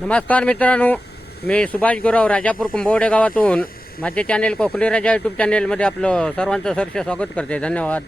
नमस्कार मित्रांनो मी सुभाष गुराव राजापूर कुंभवडे गावातून. माझे चॅनेल कोकणी राजा यूट्यूब चॅनेलमध्ये आपलं सर्वांचं सरसे स्वागत करते. धन्यवाद.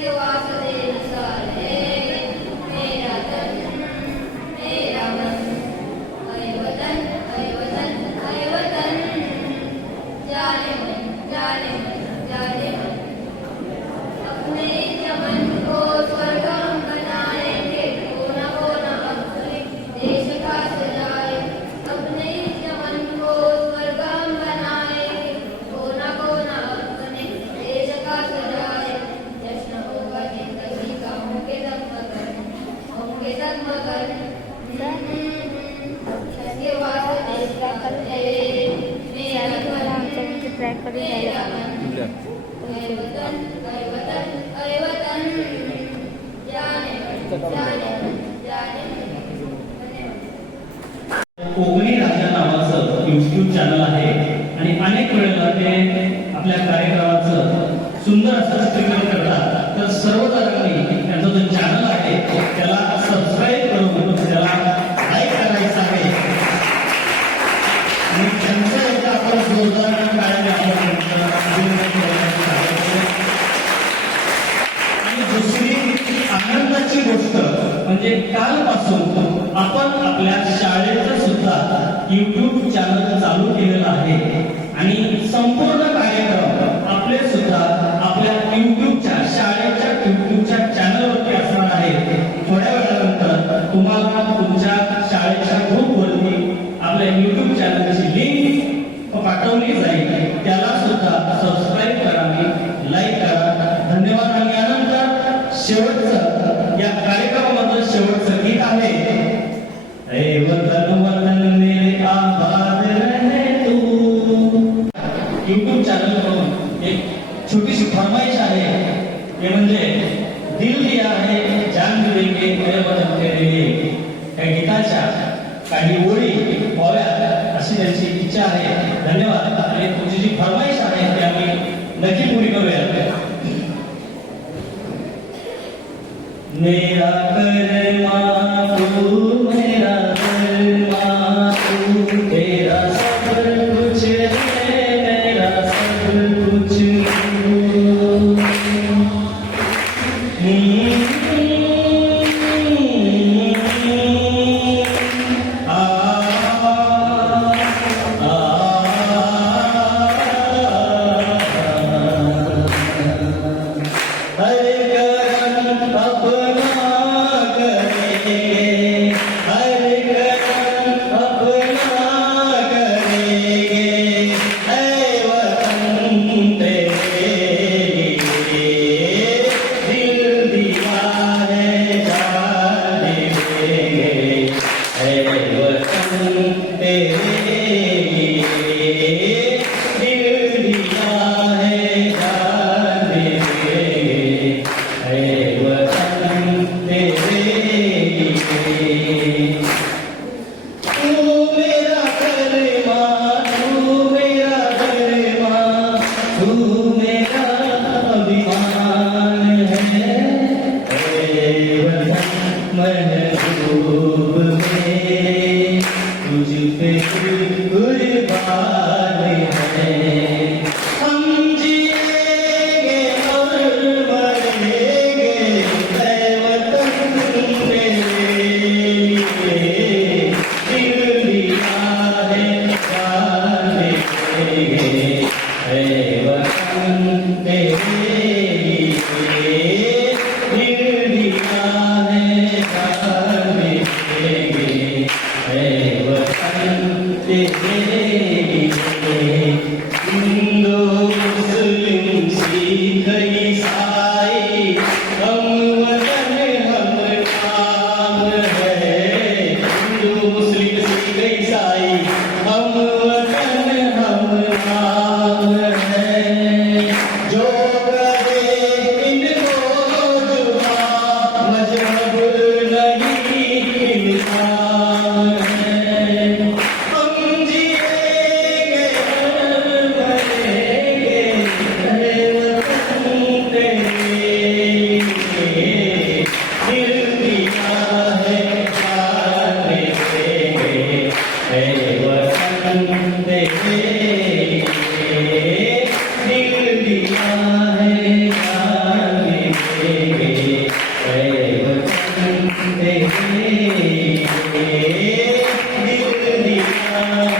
Still कोकणी राजा नावाचं युट्यूब चॅनल आहे आणि अनेक वेळेला ते आपल्या कार्यक्रमाचं सुंदर असं स्त्रीकरण करतात. तर सर्व यूट्यूब चॅनल चालू केलेलं आहे. आणि संपूर्ण कार्यक्रम आपले सुद्धा आपल्या यूट्यूबच्या शाळेच्या यूट्यूबच्या चॅनलवरती असणार आहे. थोड्या वेळानंतर तुम्हाला तुमच्या शाळेच्या ग्रुपवरती आपल्या यूट्यूब चॅनलची लिंक पाठवली जाईल. त्याला सुद्धा सबस्क्राईब करा लाईक करा. धन्यवाद. आणि यानंतर शेवटचं या कार्यक्रमाचं शेवटचं गीत आहे. कार्यक्रमात काही गीताच्या काही ओळी व्हाव्यात अशी त्यांची इच्छा आहे. धन्यवाद. आणि तुमची जी फरमाईश आहे ती आम्ही नक्की पुरी करूया. मेरा करमा Amen. Amen.